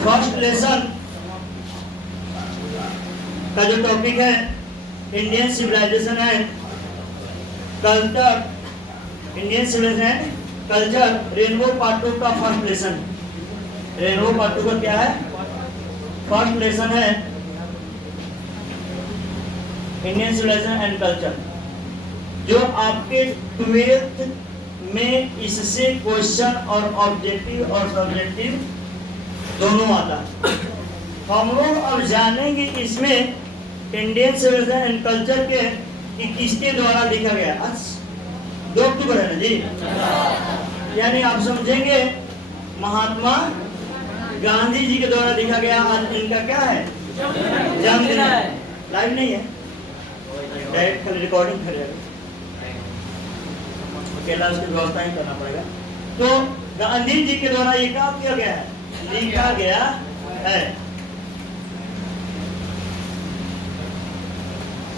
First lesson का जो topic है Indian civilisation and culture, Indian civilisation and culture, rainbow part 2 का first lesson. Rainbow part 2 का क्या है? फर्स्ट लेसन है इंडियन सिविलाइजेशन एंड कल्चर, जो आपके 12th में इससे क्वेश्चन और ऑब्जेक्टिव और सब्जेक्टिव दोनों आता है। हम लोग अब जानेंगे इसमें इंडियन सिविलाइजेशन एंड कल्चर के कि किसके द्वारा लिखा गया। 2 अक्टूबर है ना जी, यानी आप समझेंगे महात्मा गांधी जी के द्वारा लिखा गया। आज इनका क्या है? जन्मदिन है। लाइव नहीं है, डायरेक्ट खाली रिकॉर्डिंग करेगा, अकेला उसकी व्यवस्था ही करना पड़ेगा। तो गांधी जी के द्वारा ये काम किया गया है, लिखा गया है।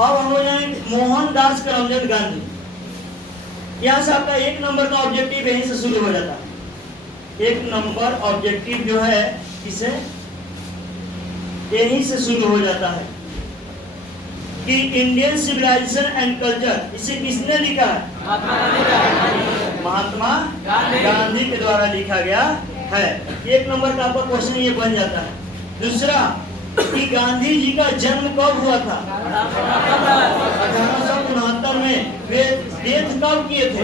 अब हम लोग जानेंगे मोहनदास करमचंद गांधी। यहाँ से आपका 1 नंबर का ऑब्जेक्टिव यहीं से शुरू हो जाता है। 1 नंबर ऑब्जेक्टिव जो है इसे यहीं से शुरू हो जाता है कि इंडियन सिविलाइजेशन एंड कल्चर, इसे किसने लिखा है? महात्मा गांधी के द्वारा लिखा गया है। 1 नंबर का आपका क्वेश्चन ये बन जाता है। दूसरा कि गांधी जी का जन्म कब हुआ था? 1869 में। वे डेथ कब किए थे?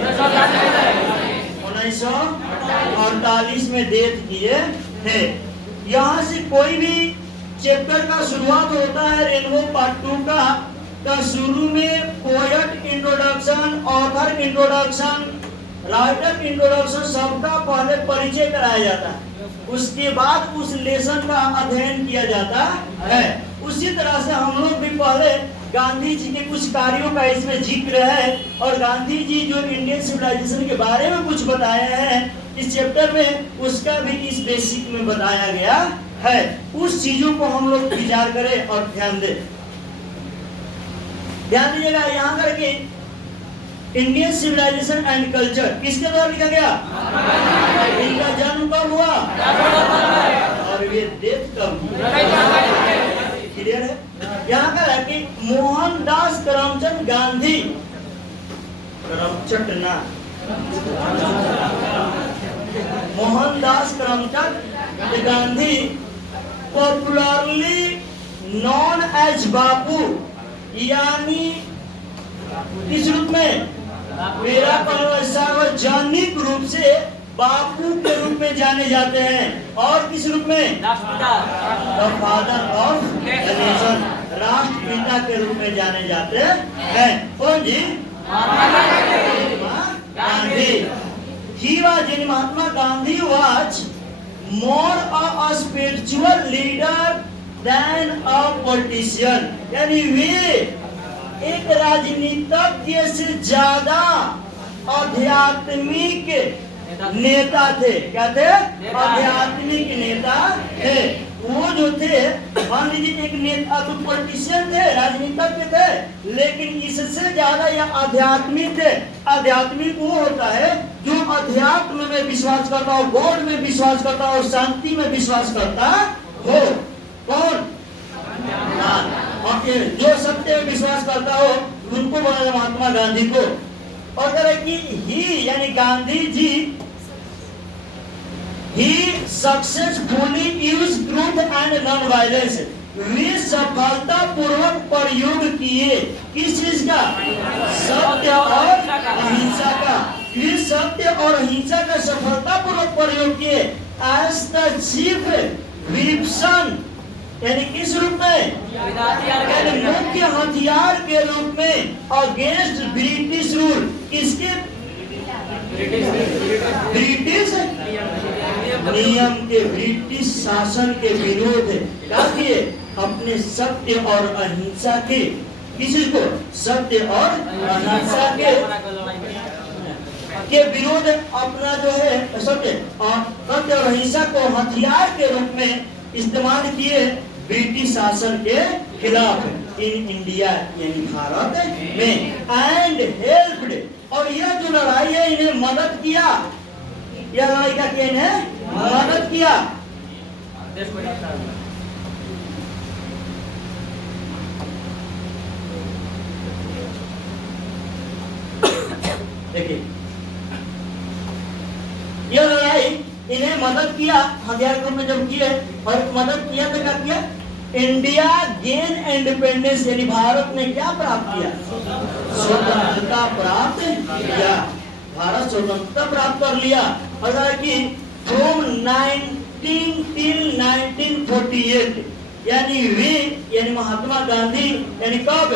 1948 में डेथ किए थे। यहाँ से कोई भी चैप्टर का शुरुआत होता है रेनबो पार्ट 2 का शुरू में poet introduction, author introduction, writer introduction, सबका पहले परिचय कराया जाता है। उसके बाद उस लेसन का अध्ययन किया जाता है। उसी तरह से हम लोग भी पहले गांधी जी के कुछ कार्यों का इसमें जिक्र है और गांधी जी जो इंडियन सिविलाइजेशन के बारे में कुछ बताए हैं इस चैप्टर में, उसका भी इस बेसिक में बताया गया है। उस चीजों को हम लोग विचार करें और ध्यान दें। ध्यान दीजिएगा यहाँ करके इंडियन सिविलाइजेशन एंड कल्चर किसके द्वारा लिखा गया? इनका जन्म कब हुआ और ये डेथ कब हुआ? क्लियर है? यहाँ का है कि मोहनदास करमचंद गांधी, करमचंद ना, Mohandas Karamchand Gandhi, popularly known as Bapu, यानी किस रूप में? मेरा सार्वजनिक रूप से बापू के रूप में जाने जाते हैं। और किस रूप में? The father of the nation, राष्ट्रपिता के रूप में जाने जाते हैं। कौन जी? Gandhi. He was, Mahatma Gandhi was more a spiritual leader than a politician, यानी वे एक राजनीतिज्ञ से ज्यादा आध्यात्मिक नेता थे। क्या थे? आध्यात्मिक नेता थे। वो जो थे, मान लीजिए एक नेता तो पॉलिटिशियन थे, राजनीतिज्ञ थे, लेकिन इससे ज्यादा यह आध्यात्मिक थे। आध्यात्मिक वो होता है जो अध्यात्म में विश्वास करता हो, गॉड में विश्वास करता हो, शांति में विश्वास करता हो। कौन? जो सत्य में विश्वास करता हो उनको बोला महात्मा गांधी को। और कह रहे कि ही यानी Gandhi ji he successfully use truth and non violence, वे सफलता पूर्वक प्रयोग किए किस चीज का? सत्य और अहिंसा का। वे सत्य और अहिंसा का सफलता पूर्वक प्रयोग किए एज द चीफ वेपन, यानी किस रूप में? यानी मुख्य हथियार के रूप में अगेंस्ट ब्रिटिश रूल। किसके? ब्रिटिश नियम के, ब्रिटिश शासन के विरोध क्या किए? अपने सत्य और अहिंसा के, किसी को? सत्य और अहिंसा के विरोध अपना जो है सत्य और अहिंसा को हथियार के रूप में इस्तेमाल किए ब्रिटिश शासन के खिलाफ इन इंडिया, यानी भारत में। एंड हेल्प्ड, और यह जो लड़ाई है इन्हें मदद किया, यह लड़ाई का इन्हें मदद किया? देखिए, यह लड़ाई इन्हें मदद किया, हथियार ग्रुप में जब किए और मदद किया तो क्या किया? इंडिया गेन इंडिपेंडेंस, यानी भारत ने क्या प्राप्त किया? स्वतंत्रता प्राप्त किया। भारत स्वतंत्रता प्राप्त कर लिया। अगर कि फ्रॉम 19 till 1948, यानी वे, यानी महात्मा गांधी, यानी कब?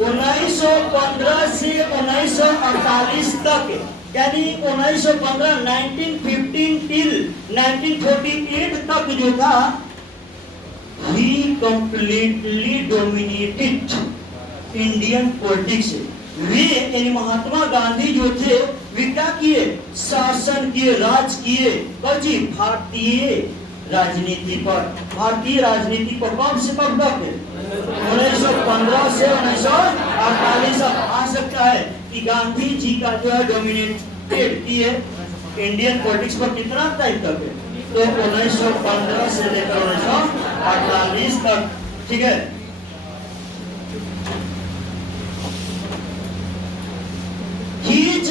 1915 से 1948 तक, यानी 1915 1915 till 1948 तक जो था, he completely dominated Indian politics। वे यानी महात्मा गांधी जो थे, वे क्या किए? शासन किए, राज किए जी भारतीय राजनीति पर। भारतीय राजनीति पर कब से कब तक? 1915 से 1948 तक। आ सकता है कि गांधी जी का जो है डोमिनेटेड किए इंडियन पॉलिटिक्स पर कितना टाइम तक है? तो 1915 से लेकर 1948 तक। ठीक है, his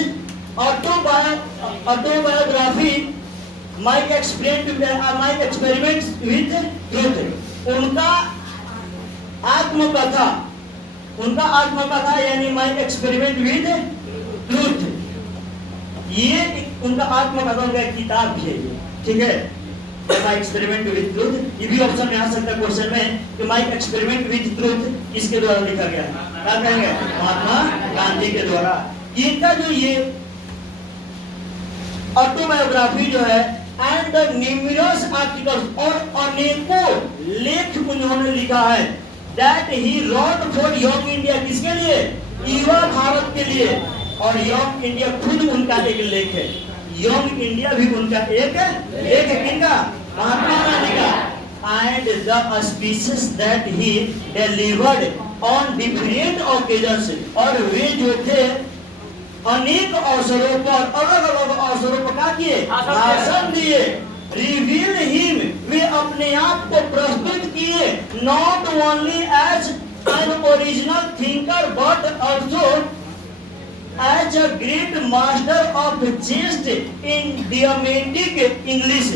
autobiography my experiments with truth, उनका आत्मकथा यानी माई एक्सपेरिमेंट विद ट्रूथ, ये उनका आत्मकथा, उनका किताब भी है ये। ठीक है, माई एक्सपेरिमेंट विद ट्रूथ, ये भी ऑप्शन में आ सकता है क्वेश्चन में कि माई एक्सपेरिमेंट विद ट्रूथ किसके द्वारा लिखा गया है? क्या कहेंगे? महात्मा गांधी के द्वारा। इनका जो ये ऑटोबायोग्राफी जो है एंड द न्यूमरस आर्टिकल्स, और अनेकों लेख उन्होंने लिखा है, that he wrote for young India, किसके लिए? युवा भारत के लिए। और यंग इंडिया खुद उनका एक लेख है, यंग इंडिया भी उनका एक लेख है। किनका? महात्मा गांधी का। And the speeches that he delivered on different occasions, और वे जो थे अनेक अवसरों पर, अलग अलग अवसरों पर क्या किए? भाषण दिए। रिवील हिम, वे अपने आप को प्रस्तुत किए, not only as an original thinker but also as a great master of jest in idiomatic English,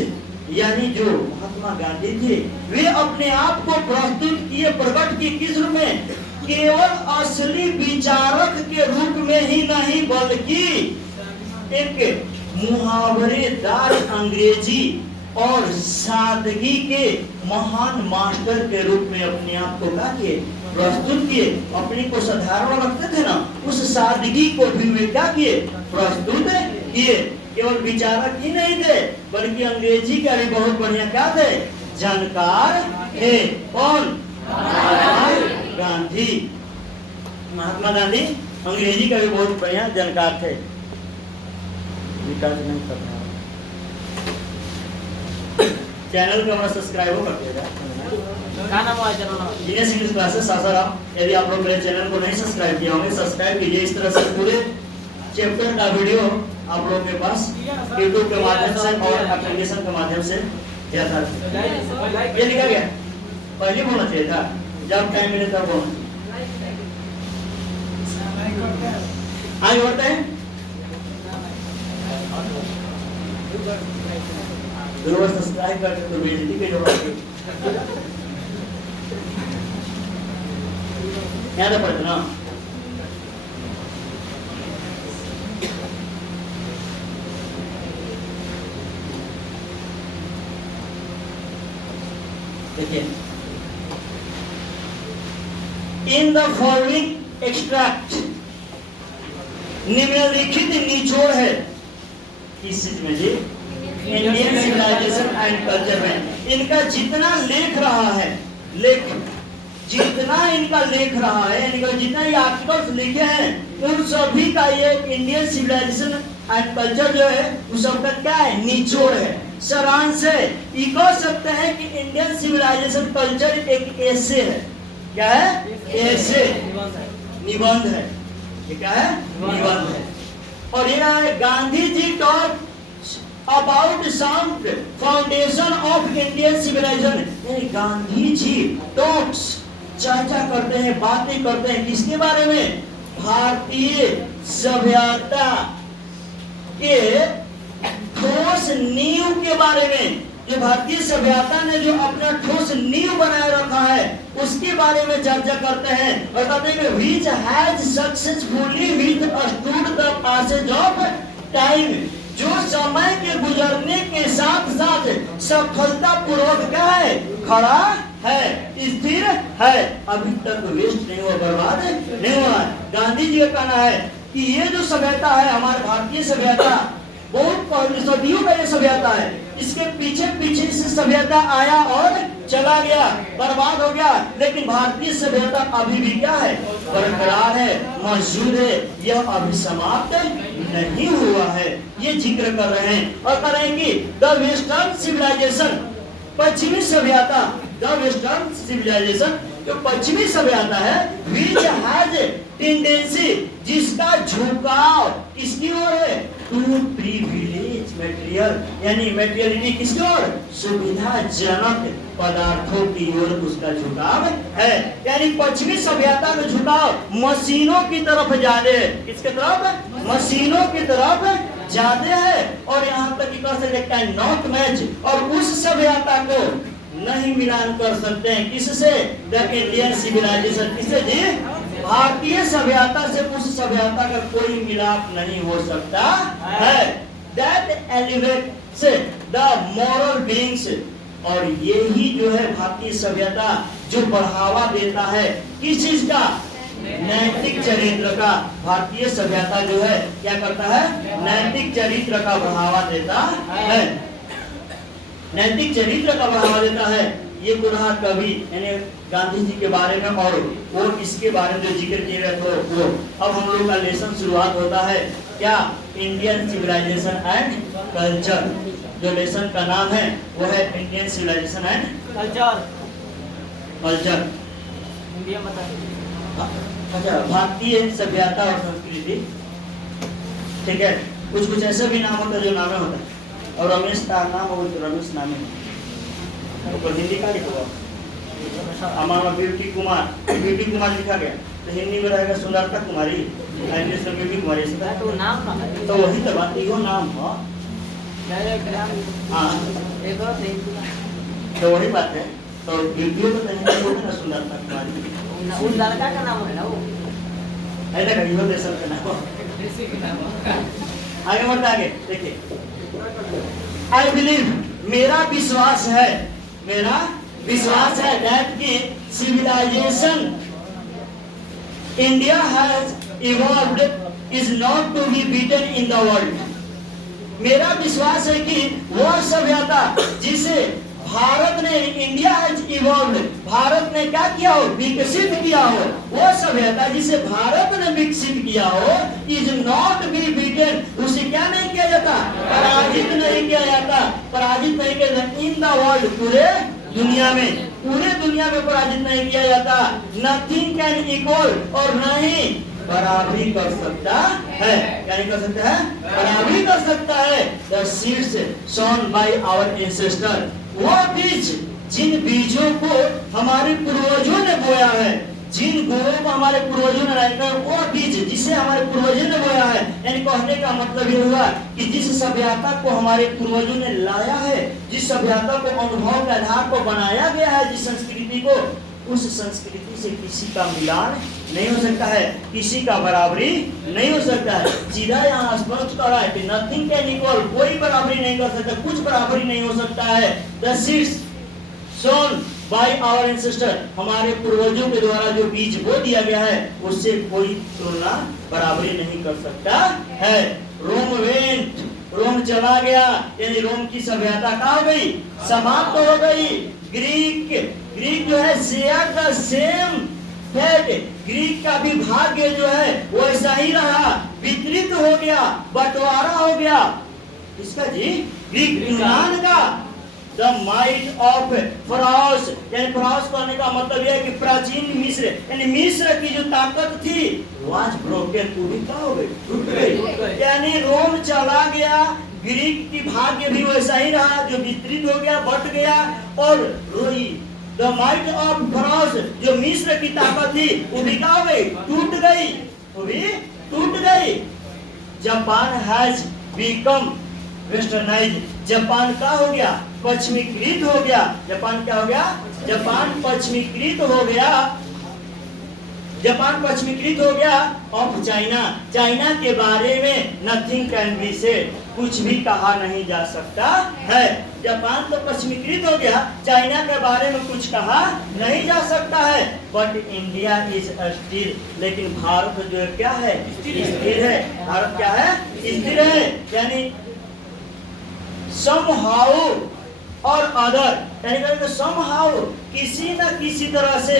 यानी जो महात्मा गांधी थे, वे अपने आप को प्रस्तुत किए, प्रकट किए किस रूप में? केवल असली विचारक के रूप में ही नहीं, बल्कि एक मुहावरेदार अंग्रेजी और सादगी के महान मास्टर के रूप में अपने आप को क्या किए? प्रस्तुत किए। अपने को साधारण रखते थे ना, उस सादगी को भी वे क्या किए? प्रस्तुत किए। केवल विचारक ही नहीं थे, बल्कि अंग्रेजी का भी बहुत बढ़िया क्या थे? जानकार थे। कौन? गांधी, महात्मा गांधी अंग्रेजी का भी बहुत बढ़िया जानकार थे। विकास नहीं करना, चैनल को हमारा सब्सक्राइब कर दिएगा। क्या नाम है channel? Genius English classes Sasaram. यदि आप लोग मेरे चैनल को नहीं सब्सक्राइब किए होंगे, सब्सक्राइब कीजिए। इस तरह से पूरे चैप्टर का वीडियो आप लोगों के पास यूट्यूब के माध्यम से और एप्लीकेशन के माध्यम से जाता है। ये लिखा गया, पहले बोलना चाहिए था, जब टाइम मिले तब बोलना चाहिए। आगे बढ़ते हैं। सब्सक्राइब करके तो बेइज्जती के जवाब याद पड़ता ना। देखिए, इन द फॉलोइंग एक्सट्रैक्ट, निम्नलिखित निचोड़ है किस चीज में जी? इंडियन सिविलाइजेशन एंड कल्चर में। इनका जितना लेख रहा है, जितना इनका लेख रहा है, इनका जितना ये आर्टिकल्स लिखे हैं, उन सभी का ये इंडियन सिविलाइजेशन एंड कल्चर जो है, उस सबका क्या है? निचोड़ है, सारांश है। ये कह सकते हैं कि इंडियन सिविलाइजेशन कल्चर एक ऐसे है। क्या है? ऐसे निबंध है। ये क्या है? निबंध है। और यह है Gandhi ji talk about sound foundation of Indian civilisation. Gandhi ji talks, चर्चा करते हैं, बातें करते हैं किसके बारे में? भारतीय सभ्यता के ठोस नींव के बारे में। जो भारतीय सभ्यता ने जो अपना ठोस नींव बनाए रखा है उसके बारे में चर्चा करते हैं और कहते हैं कि which has successfully withstood the passage of time, जो समय के गुजरने के साथ साथ सफलता पूर्वक क्या है? खड़ा है, स्थिर है, अभी तक वेस्ट नहीं हुआ, बर्बाद नहीं हुआ। गांधी जी का कहना है कि ये जो सभ्यता है, हमारे भारतीय सभ्यता, बहुत सदियों का ये सभ्यता है, इसके पीछे पीछे से सभ्यता आया और चला गया, बर्बाद हो गया, लेकिन भारतीय सभ्यता अभी भी क्या है? बरकरार है, मौजूद है, यह अभी समाप्त नहीं हुआ है। ये जिक्र कर रहे हैं और कह रहे हैं कि द वेस्टर्न सिविलाइजेशन, पश्चिमी सभ्यता, द वेस्टर्न सिविलाइजेशन जो पश्चिमी सभ्यता है, which has टेंडेंसी, जिसका झुकाव किसकी ओर है? टू प्रिविलेज मटेरियल, यानी मटेरियलिटी किसकी ओर? सुविधाजनक पदार्थों की ओर उसका झुकाव है। यानी पश्चिमी सभ्यता का झुकाव मशीनों की तरफ ज्यादा है। किसके तरफ? मशीनों की तरफ ज्यादा है। और यहाँ तक कि कह सकते कैन नॉट मैच, और उस सभ्यता को नहीं मिलान कर सकते हैं किससे? The Indian civilisation. किससे जी? भारतीय सभ्यता से उस सभ्यता का कोई मिलाप नहीं हो सकता है। That elevates the moral beings, और यही जो है भारतीय सभ्यता जो बढ़ावा देता है किस चीज का? नैतिक चरित्र का। भारतीय सभ्यता जो है क्या करता है? नैतिक चरित्र का बढ़ावा देता है, नैतिक चरित्र का बढ़ावा देता है। ये पुनः कवि यानी गांधी जी के बारे में और वो इसके बारे में जो जिक्र किए गए थे वो। अब हम लोग का लेसन शुरुआत होता है क्या? Indian civilisation and culture. जो लेसन का नाम है वो है Indian civilisation and culture. Culture अच्छा, भारतीय सभ्यता और संस्कृति। ठीक है, कुछ कुछ ऐसे भी नाम होता है जो नामे होता है। और रमेश का नाम हो तो रमेश नामे तो हिंदी का लिखा हमारा ब्यूटी कुमार, ब्यूटी कुमार लिखा गया तो हिंदी में रहेगा सुंदरता कुमारी, इंग्लिश में ब्यूटी कुमारी। तो नाम तो वही तो बात, यो नाम हो। हाँ तो वही बात है। तो ब्यूटी को तो हिंदी बोलते ना सुंदरता कुमारी, उन लड़का का नाम है ना वो, ऐसा कहीं हो देश का नाम। आगे बढ़ते आगे देखिए। आई बिलीव, मेरा विश्वास है, मेरा विश्वास है दैट की civilisation India has evolved is not to be beaten in the world. मेरा विश्वास है कि वह सभ्यता जिसे भारत ने, इंडिया हैज इवॉल्व्ड, भारत ने क्या किया हो? विकसित किया हो। वो सभ्यता जिसे भारत ने विकसित किया हो, इज नॉट बी बीटन, उसे क्या नहीं किया जाता? पराजित नहीं किया जाता, पराजित नहीं किया जाता इन द वर्ल्ड, पूरे दुनिया में, पूरे दुनिया में पराजित नहीं किया जाता। नथिंग कैन इक्वल, और नहीं बराबरी कर सकता है, यानी कर सकता है, बराबरी कर सकता है। The seeds sown by our ancestor, वो बीज जिन बीजों को हमारे पूर्वजों ने बोया है, जिन गुणों को हमारे पूर्वजों ने लगाया, वो बीज जिसे हमारे पूर्वजों ने बोया है। यानी कहने का मतलब ये हुआ कि जिस सभ्यता को हमारे पूर्वजों ने लाया है, जिस सभ्यता को अनुभव के आधार पर बनाया गया है, जिस संस्कृति को, उस संस्कृति से किसी का मिलान नहीं हो सकता है, किसी का बराबरी नहीं हो सकता है। सीधा यहाँ स्पष्ट कर रहा है कि नथिंग कैन इक्वल, कोई बराबरी नहीं कर सकता, कुछ बराबरी नहीं हो सकता है। The seeds sown by our ancestor, हमारे पूर्वजों के द्वारा जो बीज बो दिया गया है उससे कोई तुलना बराबरी नहीं कर सकता है। रोम वेंट, रोम चला गया, यानी रोम की सभ्यता क्या हो गई? समाप्त हो गई। ग्रीक जो है share the same fate, Greek का भी भाग्य जो है वो ऐसा ही रहा, वितरित हो गया, बंटवारा हो गया। इसका जी ग्रीक यूनान का द माइट ऑफ फराउस, यानी फराउस कहने का मतलब यह है कि प्राचीन मिस्र, यानी मिस्र की जो ताकत थी वाज ब्रोकन, वो भी क्या हो गई? टूट गई। यानी रोम चला गया, ग्रीक की भाग्य भी वैसा ही रहा, जो विस्तृत हो गया, बट गया। और रोई द माइट ऑफ फराउस, जो मिस्र की ताकत थी, वो भी क्या हो गई? टूट गई, वो भी टूट गई। Japan has become westernise, Japan का हो गया? पश्चिमीकृत हो गया। जापान क्या हो गया? जापान पश्चिमीकृत हो गया। जापान पश्चिमीकृत हो गया। ऑफ चाइना, चाइना के बारे में नथिंग कैन बी सेड, कुछ भी कहा नहीं जा सकता है। जापान तो पश्चिमीकृत हो गया, चाइना के बारे में कुछ कहा नहीं जा सकता है। बट इंडिया इज स्थिर, लेकिन भारत जो है क्या है? स्थिर है। भारत क्या है? स्थिर है। यानी somehow और अदर, यानी somehow किसी न किसी तरह से,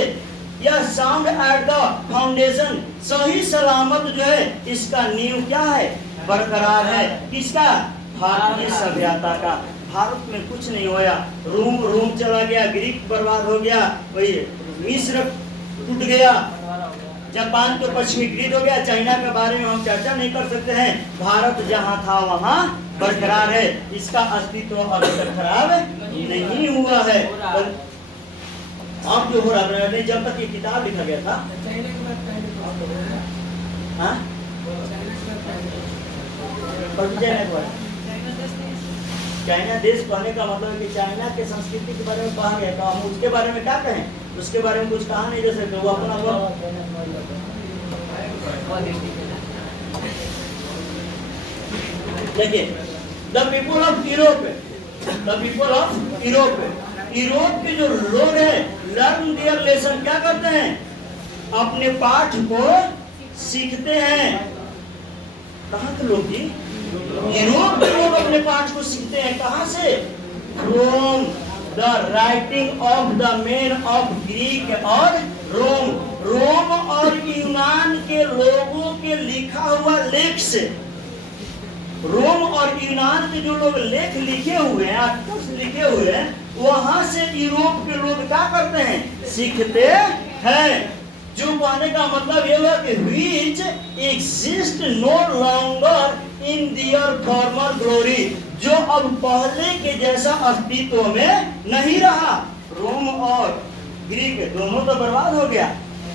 यह साउंड एट द फाउंडेशन, सही सलामत जो है इसका नींव क्या है? बरकरार है। किसका? भारतीय सभ्यता का। भारत में कुछ नहीं होया। रोम चला गया, ग्रीक बर्बाद हो गया, वही मिस्र टूट गया, जापान तो पश्चिमीकृत हो गया, चाइना के बारे में हम चर्चा नहीं कर सकते हैं। भारत जहां था वहां बरकरार है, इसका अस्तित्व अभी तक खराब नहीं हुआ है। अब जो हो रहा है, जब तक ये किताब लिखा गया था, चाइना देश कहने का मतलब है कि चाइना के संस्कृति के बारे में कहा गया, तो हम उसके बारे में क्या कहें? उसके बारे में कुछ कहा नहीं जा सकते। वो अपना देखिए, the people of Europe, the people of Europe, Europe के जो लोग हैं, लर्न देयर लेसन, क्या करते हैं? अपने पाठ को सीखते हैं। कहाँ के लोग जी? यूरोप के लोग अपने पाठ को सीखते हैं। कहाँ से? From the writing of the main of Greek और रोम, रोम और यूनान के लोगों के लिखा हुआ लेख से। रोम और यूनान के जो लोग लेख लिखे हुए हैं, आर्टिकल्स लिखे हुए हैं, वहां से यूरोप के लोग क्या करते हैं? सीखते हैं। जो कहने का मतलब ये हुआ कि which exist no longer in their former glory, जो अब पहले के जैसा अस्तित्व में नहीं रहा। रोम और ग्रीक दोनों तो बर्बाद हो गया,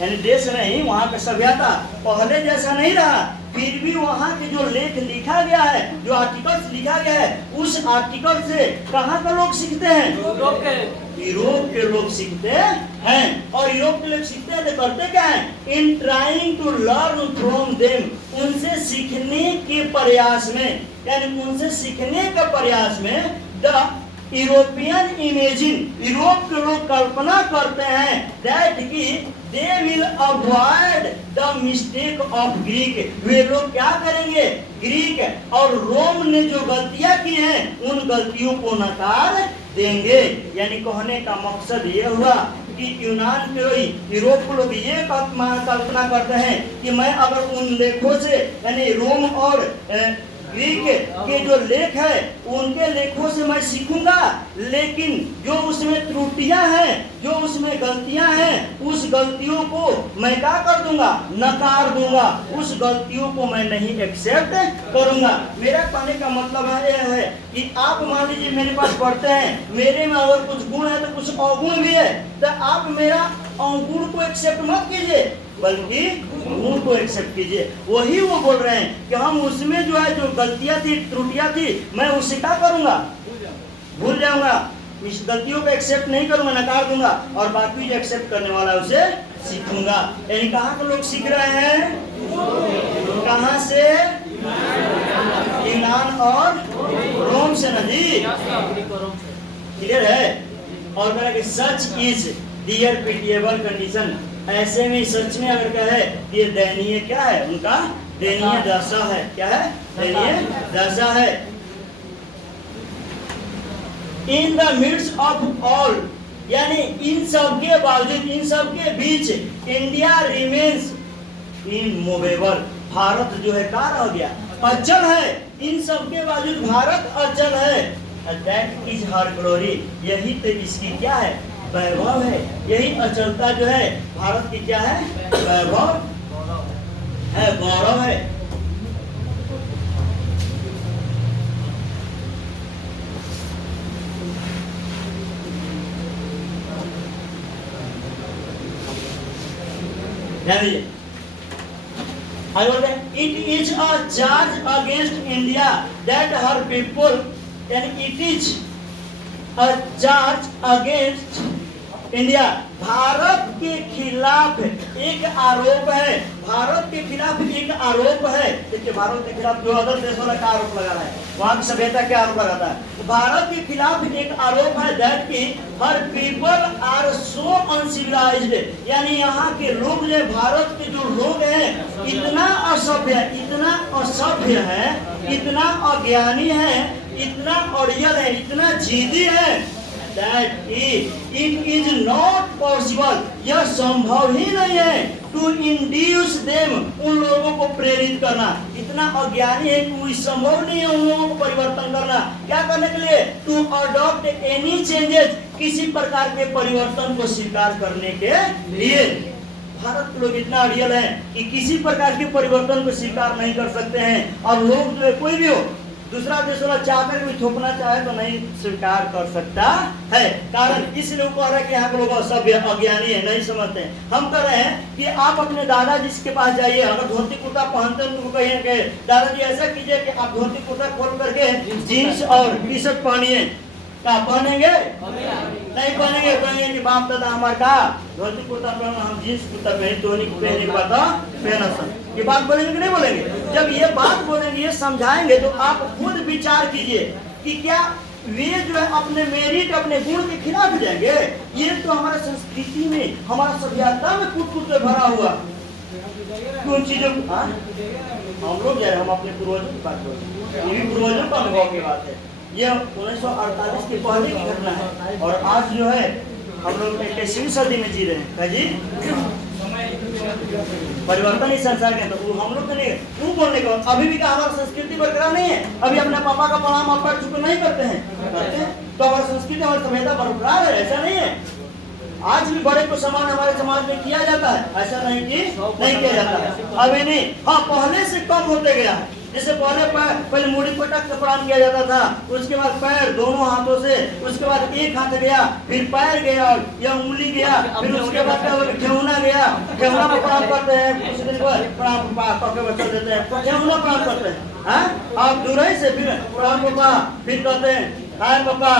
यानी देश नहीं, वहां का सभ्यता पहले जैसा नहीं रहा। फिर भी वहां के जो लेख लिखा गया है, जो आर्टिकल्स लिखा गया है, उस आर्टिकल से कहाँ का लोग सीखते हैं? यूरोप के लोग सीखते हैं। और यूरोप के लोग सीखते हैं तो करते क्या है? In trying to learn from them, उनसे सीखने के प्रयास में, यानी उनसे सीखने के प्रयास में द यूरोपियन इमेजिन, यूरोप के लोग कल्पना करते हैं दैट कि they will avoid the mistake of Greek, वे लोग क्या करेंगे? ग्रीक और रोम ने जो गलतियां की हैं, उन गलतियों को नकार देंगे। यानी कहने का मकसद ये हुआ कि यूनान के यूरोप के लोग ये कल्पना करते हैं कि मैं अगर उन लेखों से, यानी रोम और ग्रीक के जो लेख है, उनके लेखों से मैं सीखूंगा, लेकिन जो उसमें त्रुटियां हैं, जो उसमें गलतियां हैं, उस गलतियों को मैं क्या कर दूंगा? नकार दूंगा। उस गलतियों को मैं नहीं एक्सेप्ट करूंगा। मेरा कहने का मतलब यह है कि आप मान लीजिए मेरे पास पढ़ते हैं, मेरे में अगर कुछ गुण है तो कुछ अवगुण भी है, तो आप मेरा अवगुण को एक्सेप्ट मत कीजिए, बल्कि गुण को एक्सेप्ट कीजिए। वही वो बोल रहे हैं कि हम उसमें जो है, जो गलतियां थी, त्रुटियां थी, मैं उससे क्या करूंगा? भूल जाऊंगा। इस गलतियों को एक्सेप्ट नहीं करूंगा, नकार दूंगा, और बाकी जो एक्सेप्ट करने वाला है उसे सीखूंगा। यानी कहाँ के लोग सीख रहे हैं? कहाँ से? यूनान और रोम से ना जी, क्लियर है? और कहा कि such is their pitiable condition, ऐसे में सच में अगर कहे ये दयनीय क्या है? उनका दयनीय दशा है। क्या है? दयनीय दशा है। In the midst of all, यानी इन सब के बावजूद, इन सब के बीच, इंडिया रिमेन्स इनमूवेबल, भारत जो है क्या रह गया? अचल है। इन सब के बावजूद भारत अचल है। दैट इज हर ग्लोरी, यही तो इसकी क्या है? वैभव है। यही अचलता जो है भारत की क्या है? वैभव है, गौरव है। ध्यान दीजिए, आगे बोलते हैं, it is a charge against India that her people, यानी it is a charge against India, भारत के खिलाफ एक आरोप है, भारत के खिलाफ एक आरोप है। देखिए भारत के खिलाफ जो अदर देश वाला क्या आरोप लगा रहा है, वहां की सभ्यता क्या आरोप लगाता है, भारत के खिलाफ एक आरोप है दैट की her people are so uncivilized, यानी यहाँ के लोग जो भारत के जो लोग हैं इतना असभ्य है, इतना अज्ञानी है, इतना अड़ियल है, इतना जिद्दी है, that it is not possible, यह संभव ही नहीं है to induce them, उन लोगों को प्रेरित करना, इतना अज्ञानी है कि संभव नहीं है उन लोगों को परिवर्तन करना, क्या करने के लिए, to adopt any changes, किसी प्रकार के परिवर्तन को स्वीकार करने के लिए। भारत के लोग इतना अड़ियल है कि किसी प्रकार के परिवर्तन को स्वीकार नहीं कर सकते हैं, और लोग जो है कोई भी हो दूसरा देश वाला चाहकर भी थोपना चाहे तो नहीं स्वीकार कर सकता है। कारण इसलिए कह रहा है कि यहाँ के लोग असभ्य अज्ञानी है, नहीं समझते हैं। हम कह रहे हैं कि आप अपने दादाजी के पास जाइए, अगर धोती कुर्ता पहनते हैं तो कहिए कि दादाजी ऐसा कीजिए कि आप धोती कुर्ता खोल करके जीन्स और टी शर्ट पहनिए, क्या पहनेंगे? नहीं पहनेंगे, कहेंगे कि बाप दादा हमारे कहा धोती कुर्ता पहना, हम जीन्स कुर्ता पहने के बाद पहना सर, ये बात बोलेंगे कि नहीं बोलेंगे? जब ये बात बोलेंगे, ये समझाएंगे तो आप खुद विचार कीजिए कि क्या वे जो है अपने मेरिट, अपने गुण के खिलाफ जाएंगे? ये तो हमारे संस्कृति में, हमारा सभ्यता में कूट से भरा हुआ उन चीजों को हम लोग जाए, हम अपने पूर्वजों की बात करें, ये भी पूर्वजों का अनुभव की बात है। ये 1948 के पहले की घटना है, और आज जो है हम लोग 21वीं सदी में जी रहे हैं जी। परिवर्तन इस संसार के अंदर हम लोग के लिए क्यों बोलने का, अभी भी क्या हमारी संस्कृति बरकरार नहीं है? अभी अपने पापा का प्रणाम आप कर चुके नहीं करते हैं? करते हैं तो हमारी संस्कृति, हमारी सभ्यता बरकरार है, ऐसा नहीं है। आज भी बड़े को सम्मान हमारे समाज में किया जाता है, ऐसा नहीं कि नहीं किया जाता है, अभी नहीं, हाँ पहले से कम होते गया है। जैसे पहले मुड़ी पटक से प्रणाम किया जाता था, उसके बाद पैर दोनों हाथों से, उसके बाद एक हाथ गया, फिर पैर गया, या उंगली गया, फिर उसके बाद ठेहुना गया, ठेहुना पर प्रणाम करते हैं, कुछ दिन बाद प्रणाम करके बच्चा देते हैं, ठेहुना प्रणाम करते हैं। हाँ आप दूर से फिर प्रणाम पापा, फिर कहते हैं हाय पापा,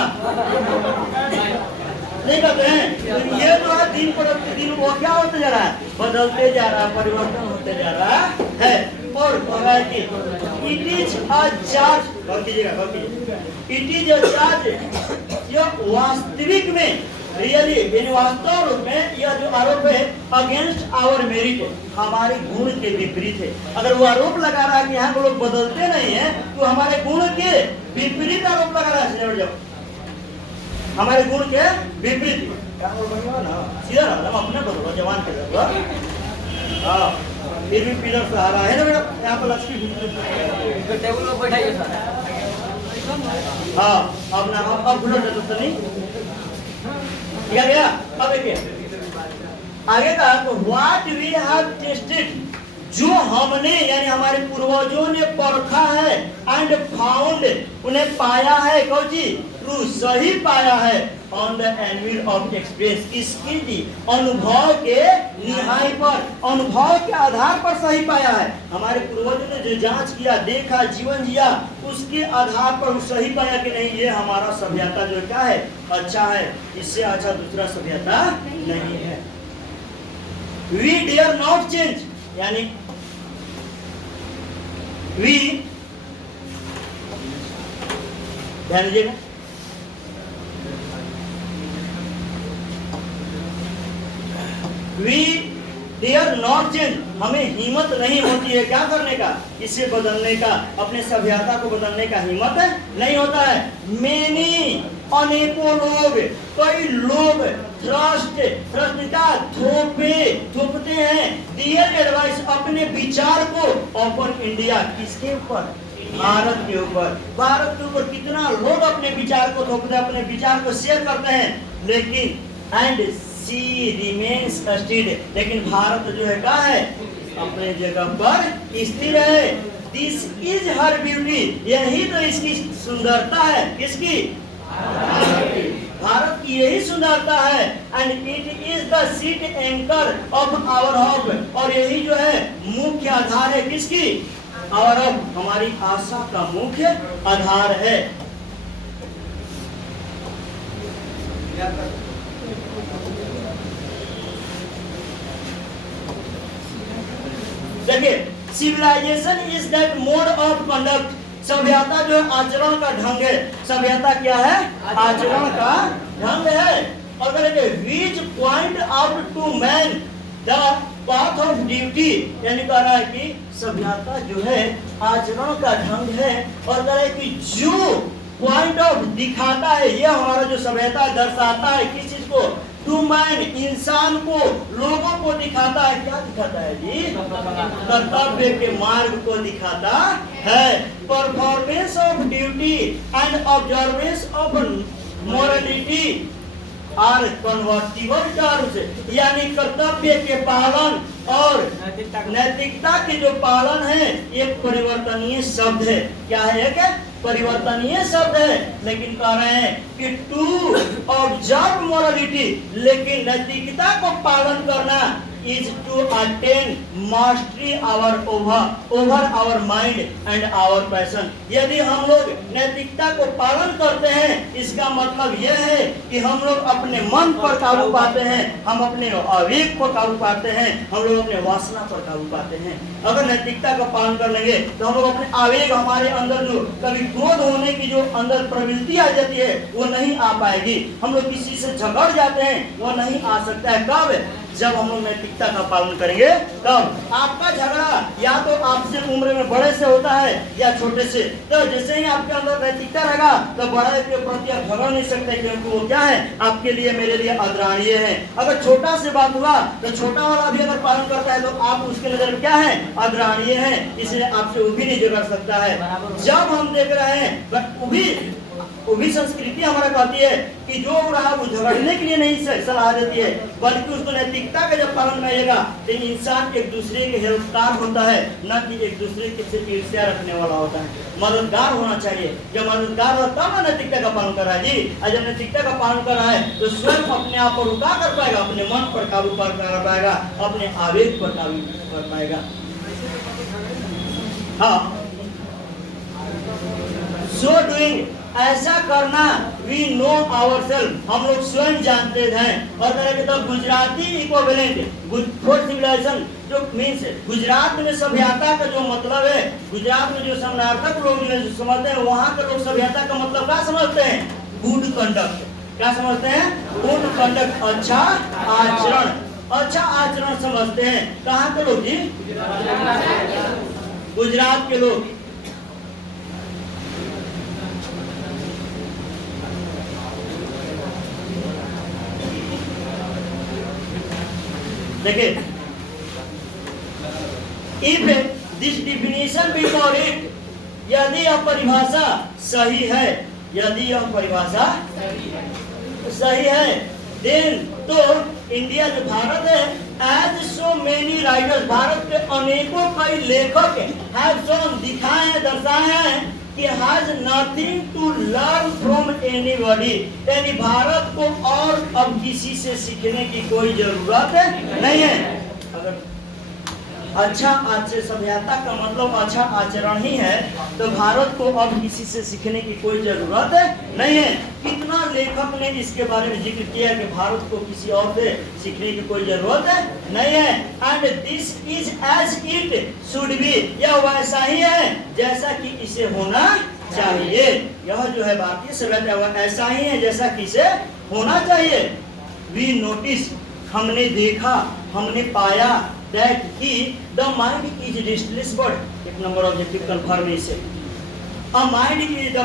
नहीं कहते हैं। तो ये जो है दिन पर दिन वो क्या होते जा रहा है, बदलते जा रहा है, परिवर्तन होते जा रहा है। और it is a charge, it is a charge, यह वास्तविक में रियली वास्तव रूप में यह जो आरोप है अगेंस्ट आवर मेरिट, हमारे गुण के विपरीत है। अगर वो आरोप लगा रहा है कि यहाँ को लोग बदलते नहीं है, तो हमारे गुण के विपरीत आरोप लगा रहा है, हमारे गुण के विपरीत। सीधा ना अपने बदलो जवान के हाँ, फिर भी पिलर सहारा है ना बेटा, यहाँ पर लक्ष्मी टेबल में बैठाइए सर। हाँ अब ना अब भूलो तो नहीं क्या गया। अब देखिए आगे का, तो व्हाट वी हैव टेस्टेड, जो हमने यानी हमारे पूर्वजों ने परखा है, एंड फाउंड उन्हें पाया है, कौची ट्रू सही पाया है, on the anvil of experience, इसकी अनुभव के निहाई पर, अनुभव के आधार पर सही पाया है। हमारे पूर्वजों ने जो जांच किया, देखा, जीवन जिया, उसके आधार पर सही पाया कि नहीं ये हमारा सभ्यता जो क्या है अच्छा है, इससे अच्छा दूसरा सभ्यता नहीं है। वी डेयर नॉट चेंज, यानी वी, ध्यान दीजिएगा, वी डेयर नॉट चेंज, हमें हिम्मत नहीं होती है क्या करने का, इसे बदलने का, अपने सभ्यता को बदलने का हिम्मत नहीं होता है। मेनी अनेकों लोग, कई लोग थ्रस्ट का थोपते हैं, डियर एडवाइस अपने विचार को ओपन इंडिया, किसके ऊपर, भारत के ऊपर। भारत के ऊपर कितना लोग अपने विचार को थोपते हैं, अपने विचार को शेयर करते हैं, लेकिन एंड सी रिमेन्स स्टिल, लेकिन भारत जो है क्या है अपने जगह पर स्थिर है। दिस इज हर ब्यूटी, यही तो इसकी सुंदरता है, किसकी, भारत की की यही सुंदरता है। And it is the sheet anchor of our hope, और यही जो है मुख्य आधार है किसकी? आवर होप, हमारी आशा का मुख्य आधार है। देखिए, civilization is that mode of conduct, सभ्यता जो है आचरण का ढंग है। सभ्यता क्या है? आचरण का ढंग है। अगर which point out to man the path of duty, यानी कह रहा है कि सभ्यता जो है आचरण का ढंग है, और कह रहा है कि जो पॉइंट ऑफ दिखाता है, ये हमारा जो सभ्यता दर्शाता है किस चीज को? टू मैन, इंसान को, लोगों को दिखाता है। क्या दिखाता है जी? कर्तव्य के मार्ग को दिखाता है। Performance of duty and observance of morality are convertible terms, यानी कर्तव्य के पालन और नैतिकता के जो पालन है एक परिवर्तनीय शब्द है। क्या है? क्या परिवर्तनीय शब्द है। लेकिन कह रहे हैं कि टू ऑब्जर्व मोरालिटी, लेकिन नैतिकता को पालन करना is to attain mastery over our mind and our passion। यदि हम लोग नैतिकता को पालन करते हैं, इसका मतलब यह है कि हम लोग अपने मन पर काबू पाते हैं, हम अपने आवेग पर काबू पाते हैं, हम लोग अपने वासना पर काबू पाते हैं। अगर नैतिकता का पालन कर लेंगे तो हम लोग अपने आवेग, हमारे अंदर जो कभी क्रोध होने की जो अंदर प्रवृत्ति आ जाती है वो नहीं आ पाएगी। हम लोग किसी से झगड़ जाते हैं, वो नहीं आ सकता है। कब? जब हम लोग नैतिकता का पालन करेंगे तब। आपका झगड़ा या तो आपसे उम्र में बड़े से होता है या छोटे से, तो जैसे ही आपके अंदर नैतिकता रहेगा तो बड़े के प्रति आप झगड़ नहीं सकते, क्योंकि वो क्या है? आपके लिए, मेरे लिए आदरणीय है। अगर छोटा से बात हुआ तो छोटा वाला भी अगर पालन करता है तो आप उसके नजर में क्या है? आदरणीय है, इसलिए आपसे वो भी नहीं झगड़ सकता है। जब हम देख रहे हैं वो भी संस्कृति हमारा कहती है कि जो रहा वो झगड़ने के लिए नहीं सलाह देती है, बल्कि उसको नैतिकता का जब पालन करेगा तो इंसान एक दूसरे के हितकार होता है, न कि एक दूसरे के से ईर्ष्या रखने वाला होता है। मददगार होना चाहिए। जब मददगार होता है तब नैतिकता का पालन कर रहा है जी। और जब नैतिकता का पालन कर रहा है तो स्वयं अपने आप पर रुका कर पाएगा, अपने मन पर काबू कर पाएगा, अपने आवेग पर काबू कर पाएगा। हाँ, सो डूइंग, ऐसा करना, वी नो आवरसेल्फ, हम लोग स्वयं जानते हैं। और करेंगे तो गुजराती इक्विवेलेंट फॉर सिविलाइजेशन जो मीन्स गुजरात में सभ्यता का जो मतलब है, गुजरात में जो समानार्थक लोग जो समझते हैं, वहाँ के लोग सभ्यता का मतलब क्या समझते हैं? Good conduct. क्या समझते हैं? गुड कंडक्ट, अच्छा आचरण, अच्छा आचरण समझते हैं। कहाँ के लोग जी? गुजरात के लोग। देखिए, if this definition be correct, यदि यह परिभाषा सही है, यदि यह परिभाषा सही है, देन तो इंडिया जो भारत है, as so many writers, Bharat के अनेकों कई लेखक हैव शोन, दिखाए हैं, दर्शाए हैं कि has nothing to learn from anybody, यानी भारत को और अब किसी से सीखने की कोई जरूरत नहीं है। अगर अच्छा आचरण, सभ्यता का मतलब अच्छा आचरण ही है, तो भारत को अब किसी से सीखने की कोई जरूरत नहीं है। कितना लेखक ने इसके बारे में जिक्र किया कि भारत को किसी और से सीखने की कोई जरूरत नहीं है। And this is as it should be, यह वैसा ही है जैसा कि इसे होना चाहिए। यह जो है भारतीय सभ्यता वह ऐसा ही है जैसा कि इसे होना चाहिए। वी नोटिस, हमने देखा, हमने पाया that he, the mind is restless bird, एक number objective confirmation. The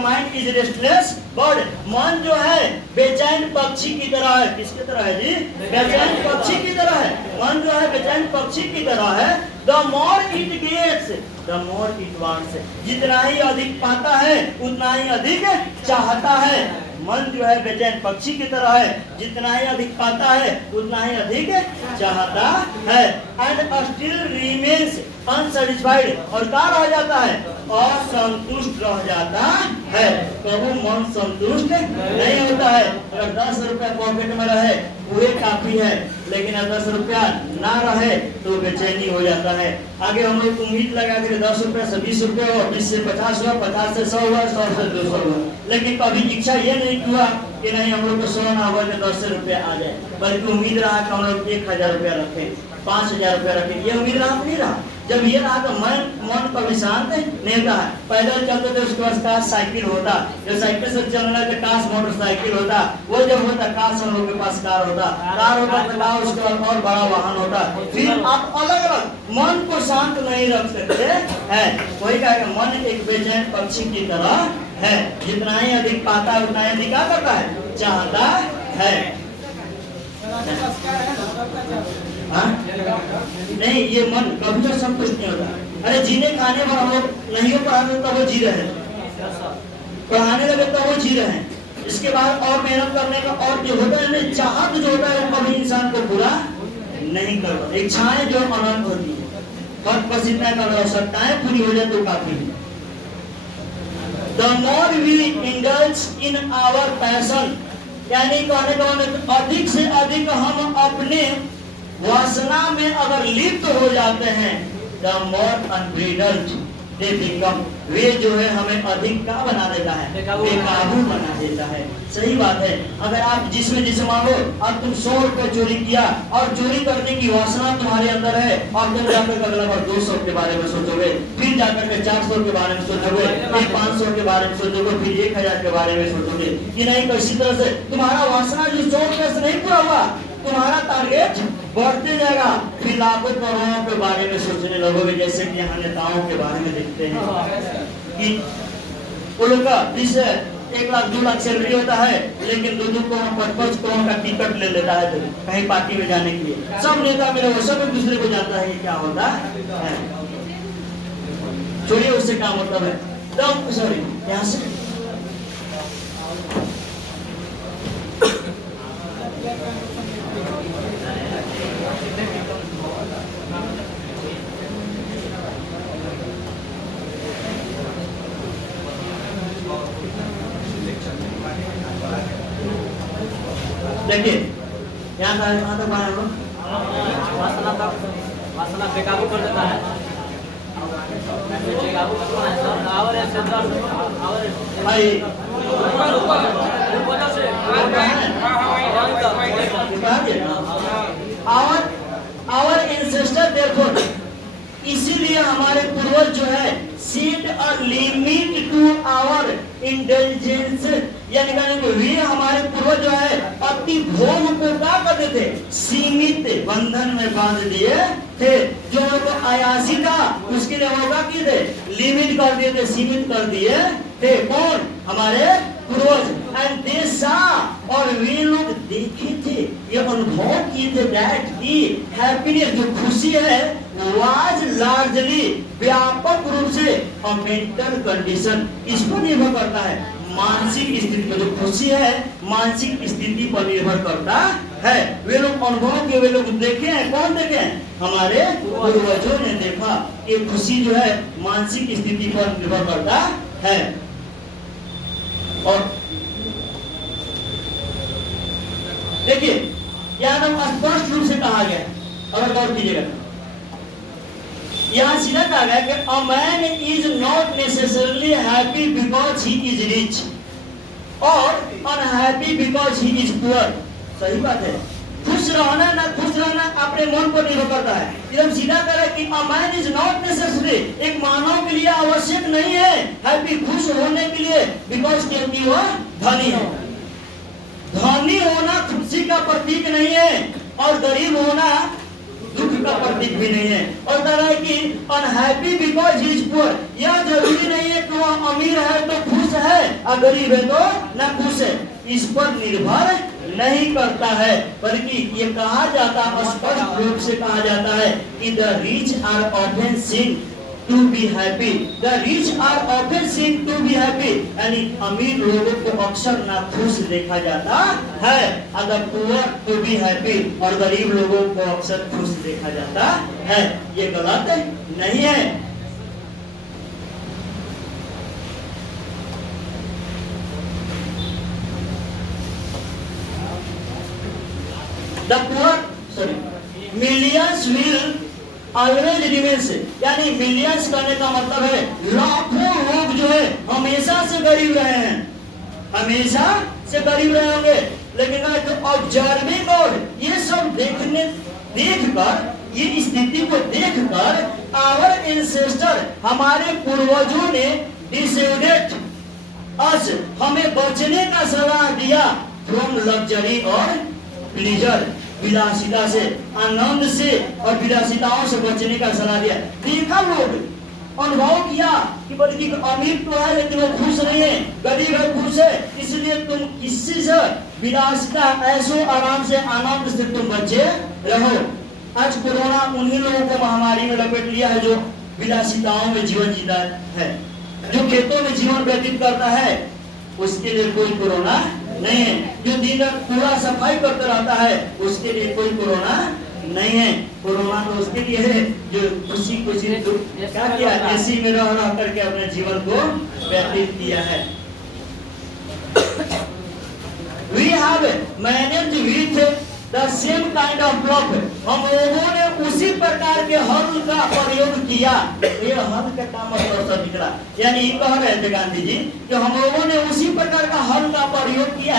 mind is restless bird, मन जो है बेचैन पक्षी की तरह है। किसकी तरह है जी? बेचैन पक्षी की तरह है। मन जो है बेचैन पक्षी की तरह है। The more it gets, the more it wants, जितना ही अधिक पाता है उतना ही अधिक चाहता है। मन जो है बेचैन पक्षी की तरह है, जितना ही अधिक पाता है उतना ही अधिक चाहता है। एंड स्टिल रिमेन्स अनसेटिस्फाइड, और क्या रह जाता है? असंतुष्ट रह जाता है, कभी मन संतुष्ट नहीं होता है। अगर 10 रुपया पॉकेट में रहे वही काफी है, लेकिन अगर 10 रुपया ना रहे तो बेचैनी हो जाता है। आगे हम लोग उम्मीद लगा के 10 रुपया से 20 रुपया हुआ, 20 से 50 हुआ, 50 से 100 हुआ, 100 से 200 हुआ, लेकिन कभी इच्छा ये नहीं हुआ कि नहीं हम लोग को 100 ना हुआ कि 10 रुपया आ जाए, बल्कि उम्मीद रहा कि हम लोग 1000 रुपया रखें, 5000 रुपया रखें, ये उम्मीद रहा नहीं रहा। जब ये रहा तो मन कभी शांत नहीं रहा। पैदल चलते थे उसके पास काश साइकिल होता, जो साइकिल से चलना तो काश मोटरसाइकिल होता, वो जब होता काश हम लोग के पास कार होता, कार होता तो काश उसके बाद और बड़ा वाहन होता। फिर आप अलग अलग मन को शांत नहीं रख सकते है। वही कहा कि मन एक बेचैन पक्षी की तरह है, जितना ही अधिक पाता है उतना ही अधिक क्या करता है, चाहता है। नहीं, ये मन कभी तो संतुष्ट नहीं होता। अरे जीने खाने पर हम लोग नहीं हो पढ़ाने तब वो जी रहे हैं, पढ़ाने लगे तब वो जी रहे हैं, इसके बाद और मेहनत करने का और जो होता है चाहत जो होता है वो कभी इंसान को पूरा नहीं कर पाता। इच्छाएं जो अनंत होती है, बस इतना कर आवश्यकताएं पूरी हो जाए तो काफी है। The more we indulge in our passion, यानी कहने का मतलब अधिक से अधिक हम अपने वासना में अगर लिप्त हो जाते हैं, the more unbridled they become, वे जो है हमें अधिक क्या बना देता है, बेकाबू बना देता है। सही बात है। अगर आप जिसमें मांगो, अब तुम 100 रुपए चोरी किया और चोरी करने की वासना तुम्हारे अंदर है, और तुम जाकर अगला बार 200 के बारे में सोचोगे, फिर जाकर के 400 के बारे में सोचोगे, फिर 500 के बारे में सोचोगे, फिर 1000 के बारे में सोचोगे कि नहीं। किसी तरह से तुम्हारा वासना जो 100 रुपए से नहीं पूरा हुआ, तुम्हारा टारगेट बढ़ते जाएगा, फिर लाखों करोड़ों के बारे में सोचने लगोगे। जैसे कि यहाँ नेताओं के बारे में देखते हैं कि वो लोग का 1 लाख 2 लाख सैलरी होता है, लेकिन 2-2 करोड़ 5-5 करोड़ का टिकट ले लेता है कहीं पार्टी में जाने के लिए। सब नेता मेरे वो सब एक दूसरे को जानता है कि क्या होता है। छोड़िए उससे क्या मतलब है। तो सॉरी यहाँ से देखिए यहाँ कहाँ तक आए हम लोग, वासना बेकाबू कर देता है। our ancestor therefore, इसीलिए हमारे पूर्वज जो है set a limit to our intelligence, यानी कि वे हमारे पूर्वज जो है अपनी भोग को क्या करते थे, सीमित बंधन में बांध दिए थे। जो उनको आयासी था उसके लिए वो क्या किए थे, लिमिट कर दिए थे, सीमित कर दिए थे। कौन, हमारे पूर्वज। एंड दे सा, और वे लोग देखे थे, ये अनुभव किए थे दैट की हैप्पीनेस जो खुशी है वाज लार्जली, व्यापक रूप से अ मेंटल कंडीशन, इस पर निर्भर करता है, मानसिक स्थिति पर। जो खुशी है मानसिक स्थिति पर निर्भर करता है। वे लोग अनुभव के, वे लोग देखे हैं। कौन देखे हैं, हमारे पूर्वजों ने देखा। ये खुशी जो है मानसिक स्थिति पर निर्भर करता है। और देखिए यहाँ स्पष्ट रूप से कहा गया, अगर गौर कीजिएगा, यहाँ सीधा कहा गया कि a man is not necessarily happy because he is rich और unhappy because he is poor. सही बात है। खुश रहना ना खुश रहना अपने मन पर निर्भर करता है। एकदम सीधा कह रहा है कि a man is not necessary, एक मानव के लिए आवश्यक नहीं है हैप्पी, खुश होने के लिए, बिकॉज क्योंकि वह धनी है। धनी होना खुशी का प्रतीक नहीं है और गरीब होना दुख का प्रतीक भी नहीं है। और कह रहा है कि unhappy because he is poor, यह जरूरी नहीं है कि वह अमीर है तो खुश है और गरीब है तो ना खुश है, इस पर निर्भर नहीं करता है। बल्कि ये कहा जाता, स्पष्ट रूप से कहा जाता है कि the rich are often seen to be happy, the rich are often seen to be happy, यानी अमीर लोगों को अक्सर ना खुश देखा जाता है, अगर पुअर टू बी हैप्पी, और गरीब लोगों को अक्सर खुश देखा जाता है। ये गलत नहीं है। The poor sorry millions will always remains, यानी मिलियंस करने का मतलब है लाखों लोग जो है हमेशा से गरीब रहे हैं, हमेशा से गरीब रहे होंगे। लेकिन ऑब्जर्विंग गॉड, ये सब देखकर ये स्थिति को देखकर आवर एंसेस्टर, हमारे पूर्वजों ने डिसाइडेड अस, हमें बचने का सलाह दिया फ्रॉम लग्जरी और प्लीजर, विलासिता से, आनंद से और विलासिताओं से बचने का सलाह दिया। देखा लोग, अनुभव किया कि बल्कि अमीर तो है लेकिन वो खुश नहीं है, गरीब है खुश है, इसलिए तुम किसी से विलासिता, ऐसो आराम से, आनंद से तुम बचे रहो। आज कोरोना उन्हीं लोगों को महामारी में लपेट लिया है जो विलासिताओं में जीवन जीता है, जो खेतों में जीवन व्यतीत करता है, उसके लिए कोई कोरोना नहीं है। जो दिन रात पूरा सफाई करता रहता है, उसके लिए कोई कोरोना नहीं है। कोरोना तो उसके लिए है जो खुशी क्या किया, एसी में रह रह करके अपने जीवन को व्यतीत किया है। We have managed with the same kind of block, हम लोगों ने उसी प्रकार के हल का प्रयोग किया। ये हल का काम मतलब निकला, यानी ये कह रहे थे गांधी जी कि हम लोगों ने उसी प्रकार का हल का प्रयोग किया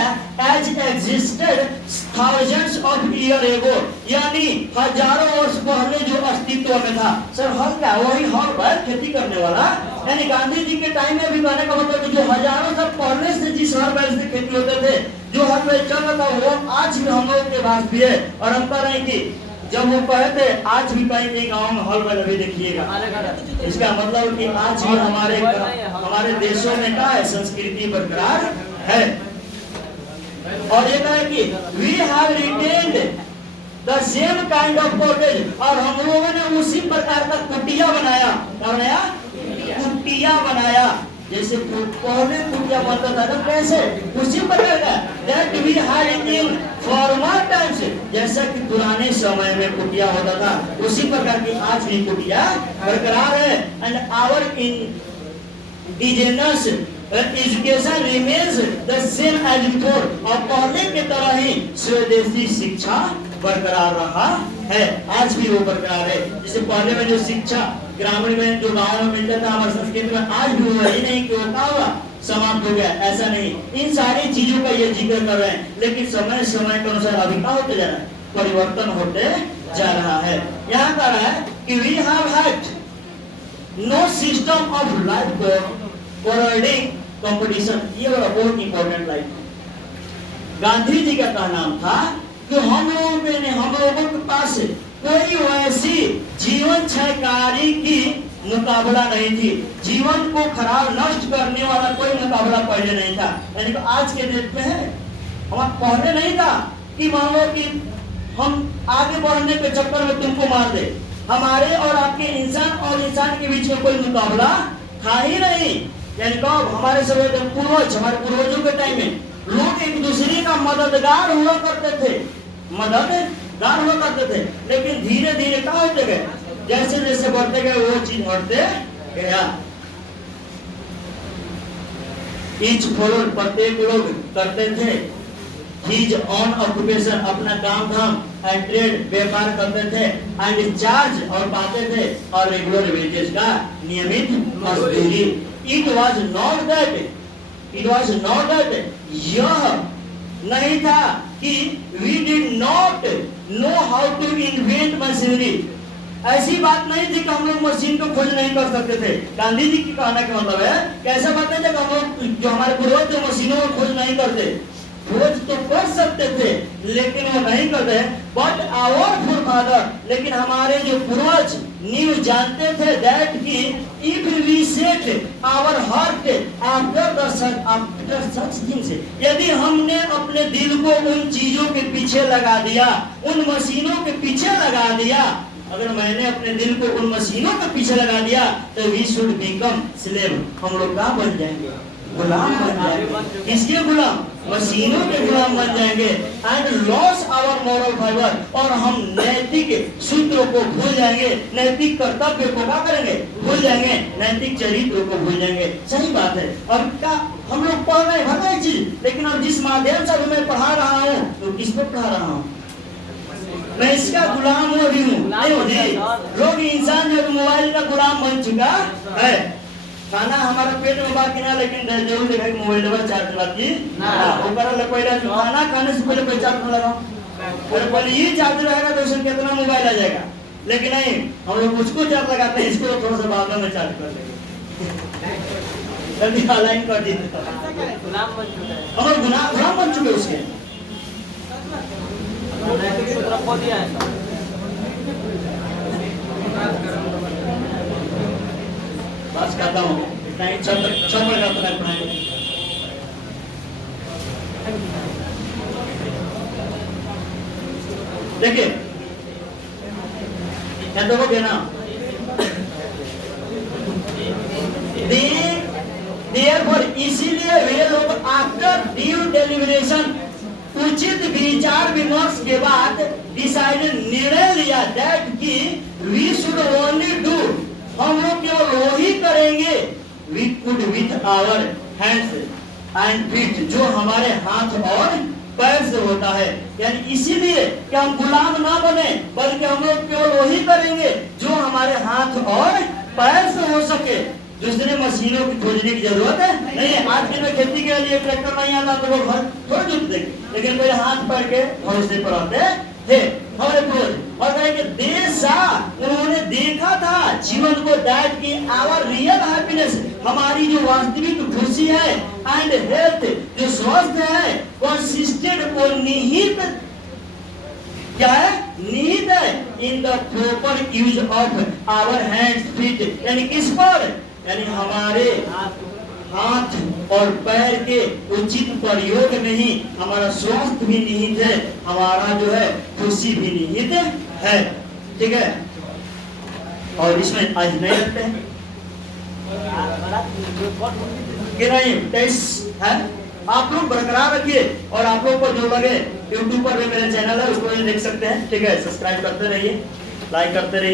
as existed thousands of year ago, यानी हजारों वर्ष पहले जो अस्तित्व में था। सर हल क्या, वही हल बैल खेती करने वाला, यानी गांधी जी के टाइम में भी कहने का मतलब जो हजारों साल पहले से जिस हल बैल से खेती होते थे, जो हल बैल चल रहा था, वो आज भी हम लोग के पास भी है। और हम कह रहे हैं कि जब वो कहे थे आज भी कहीं गांव में हल बैल अभी देखिएगा, इसका मतलब कि आज भी हमारे देशों में क्या है, संस्कृति बरकरार है। और ये कहे कि we have retained the same kind of cottage, और हम लोगों ने उसी प्रकार का कुटिया बनाया। क्या बनाया? कुटिया बनाया। जैसे पहले कुटिया बनता था ना, कैसे, उसी प्रकार का that we had in former times, जैसा कि पुराने समय में कुटिया होता था, उसी प्रकार की आज भी कुटिया बरकरार है। And our indigenous education remains the same as before, और पहले के तरह ही स्वदेशी शिक्षा बरकरार रहा है, आज भी वो बरकरार है। जैसे पहले में जो शिक्षा ग्रामीण में जो गांव में मिलता था हमारे संस्कृति में, आज भी वो ही नहीं कि वो क्या हुआ, समाप्त हो गया, ऐसा नहीं। इन सारी चीजों का ये जिक्र कर रहे हैं, लेकिन समय समय के अनुसार अभी क्या होते जा रहा है, परिवर्तन होते जा रहा है। यहाँ कह रहा है कि we have had no system of life providing competition, ये बड़ा बहुत इंपॉर्टेंट लाइफ। गांधी जी का कहना था कि हम लोगों के पास कोई वैसी जीवन क्षयकारी की मुकाबला नहीं थी, जीवन को खराब नष्ट करने वाला कोई मुकाबला पहले नहीं था। यानी कि आज के डेट में है, हमारा पहले नहीं था कि मान लो कि हम आगे बढ़ने के चक्कर में तुमको मार दे। हमारे और आपके इंसान और इंसान के बीच में कोई मुकाबला था ही नहीं। यानी कब, हमारे समय पूर्वज, हमारे पूर्वजों के टाइम में लोग एक दूसरे का मददगार हुआ करते थे, मददगार हुआ करते थे। लेकिन धीरे धीरे क्या होते गए, जैसे जैसे बढ़ते गए वो चीज बढ़ते गया। ईच फॉलोड, प्रत्येक लोग करते थे हिज ऑन ऑक्यूपेशन, अपना काम धाम, एंड ट्रेड, व्यापार करते थे, एंड चार्ज, और पाते थे, और रेगुलर वेजेस का नियमित मजदूरी। इट वाज नॉट दैट, यह नहीं था कि we did not know how to invent machinery, ऐसी बात नहीं थी कि हम लोग मशीन को खोज नहीं कर सकते थे। गांधी जी की कहना का मतलब है कैसा बात नहीं था कि हम लोग, जो हमारे पूर्वज थे, मशीनों को खोज नहीं करते, खोज तो कर सकते थे लेकिन वो नहीं करते। बट आवर फोरफादर, लेकिन हमारे जो पूर्वज न्यू जानते थे दैट कि if we set our heart after such things, यदि हमने अपने दिल को उन चीजों के पीछे लगा दिया, उन मशीनों के पीछे लगा दिया, अगर मैंने अपने दिल को उन मशीनों के पीछे लगा दिया तो वी शुड बिकम स्लेव, हम लोग क्या बन जाएंगे, गुलाम बन जाएंगे। किसके गुलाम? मशीनों के गुलाम बन जाएंगे। And lose our moral fibre, और हम नैतिक सूत्रों को भूल जाएंगे, नैतिक कर्तव्य को क्या करेंगे, भूल जाएंगे, नैतिक चरित्र को भूल जाएंगे। सही बात है। और क्या हम लोग पढ़ रहे हैं भला एक चीज, लेकिन अब जिस माध्यम से मैं पढ़ा रहा हूँ तो किस पर पढ़ा रहा हूँ, मैं इसका गुलाम हूँ अभी हूँ नहीं हो जी। लोग इंसान जब मोबाइल का गुलाम बन चुका है, खाना हमारा पेट में बाकी ना, लेकिन जरूर देखा कि मोबाइल पर चार्ज बाकी पहले खाना खाने से पहले कोई चार्ज लगाओ, पहले ये चार्ज रहेगा तो उसमें कितना मोबाइल आ जाएगा। लेकिन नहीं, हम लोग उसको चार्ज लगाते हैं, इसको थोड़ा सा बाद में चार्ज कर लेंगे, जल्दी ऑनलाइन कर दीजिए। गुलाम बन चुका है। और गुलाम बन चुके उसके। नैतिक सूत्र खो दिया है सब। बस करता हूँ, टाइम चल पढ़ाई। देखिए क्या तो हो गया ना, therefore इसीलिए वे लोग आफ्टर ड्यू डेलिब्रेशन उचित विचार विमर्श के बाद डिसाइडेड निर्णय लिया दैट कि वी शुड ओनली डू, हम लोग केवल वही करेंगे with our hands and feet, जो हमारे हाथ और पैर से होता है। यानी इसीलिए कि हम गुलाम ना बने, बल्कि हम लोग केवल वही करेंगे जो हमारे हाथ और पैर से हो सके। दूसरे मशीनों की खोजने की जरूरत है नहीं है। आज के में खेती के लिए ट्रैक्टर नहीं आता तो वो घर थोड़ा जुट देंगे, लेकिन पहले हाथ पैर के भरोसे पर आते थे हमारे पूर्वज। और कहेंगे देशा उन्होंने देखा था जीवन को, दैट की आवर रियल हैप्पीनेस, हमारी जो वास्तविक खुशी है, एंड हेल्थ जो स्वस्थ है, कंसिस्टेड वो निहित क्या है, निहित है in the proper use of our hands feet, यानी किस पर, यानी हमारे हाथ और पैर के उचित प्रयोग में ही हमारा स्वास्थ्य भी निहित है, हमारा जो है खुशी भी निहित है। ठीक है, और इसमें आज नहीं रखते हैं कि नहीं, तेईस है। आप लोग बरकरार रखिए, और आप लोग को जो लगे यूट्यूब पर भी मेरे चैनल है उसको देख सकते हैं। ठीक है, सब्सक्राइब करते रहिए, लाइक करते रहिए।